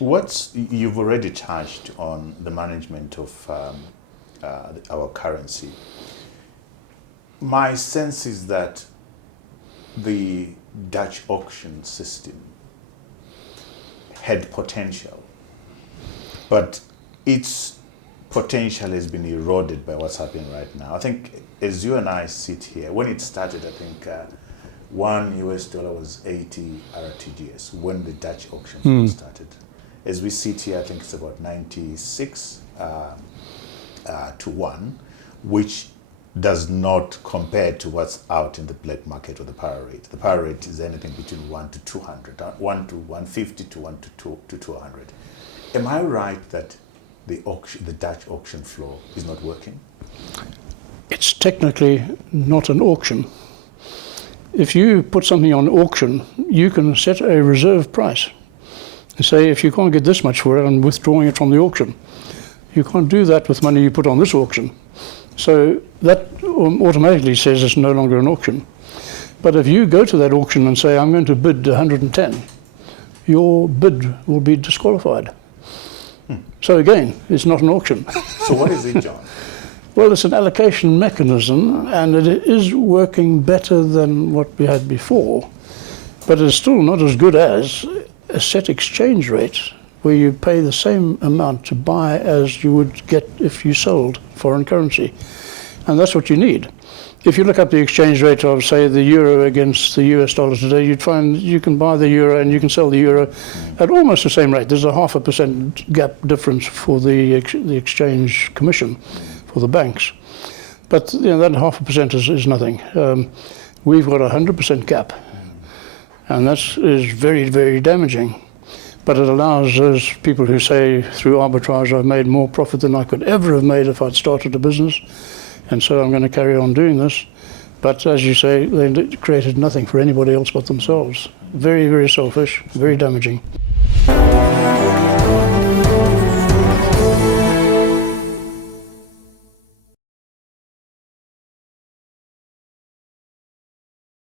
You've already touched on the management of our currency. My sense is that the Dutch auction system had potential, but its potential has been eroded by what's happening right now. I think as you and I sit here, when it started, I think $1 was 80 RTGS when the Dutch auction started. As we sit here, I think it's about 96 to 1, which does not compare to what's out in the black market or the power rate. The power rate is anything between 1 to 200, 1 to 150 to 1 to 200. Am I right that the Dutch auction floor is not working? It's technically not an auction. If you put something on auction, you can set a reserve price and say, if you can't get this much for it, I'm withdrawing it from the auction. You can't do that with money you put on this auction. So that automatically says it's no longer an auction. But if you go to that auction and say, I'm going to bid 110, your bid will be disqualified. So again, it's not an auction. So what is it, John? Well, it's an allocation mechanism, and it is working better than what we had before, but it's still not as good as a set exchange rate where you pay the same amount to buy as you would get if you sold foreign currency. And that's what you need. If you look up the exchange rate of, say, the euro against the US dollar today, you'd find you can buy the euro and you can sell the euro at almost the same rate. There's a 0.5% gap difference for the exchange commission for the banks. But that 0.5% is nothing. We've got a 100% gap, and that is very, very damaging. But it allows those people who say, through arbitrage, I've made more profit than I could ever have made if I'd started a business, and so I'm going to carry on doing this. But as you say, they created nothing for anybody else but themselves. Very, very selfish, very damaging.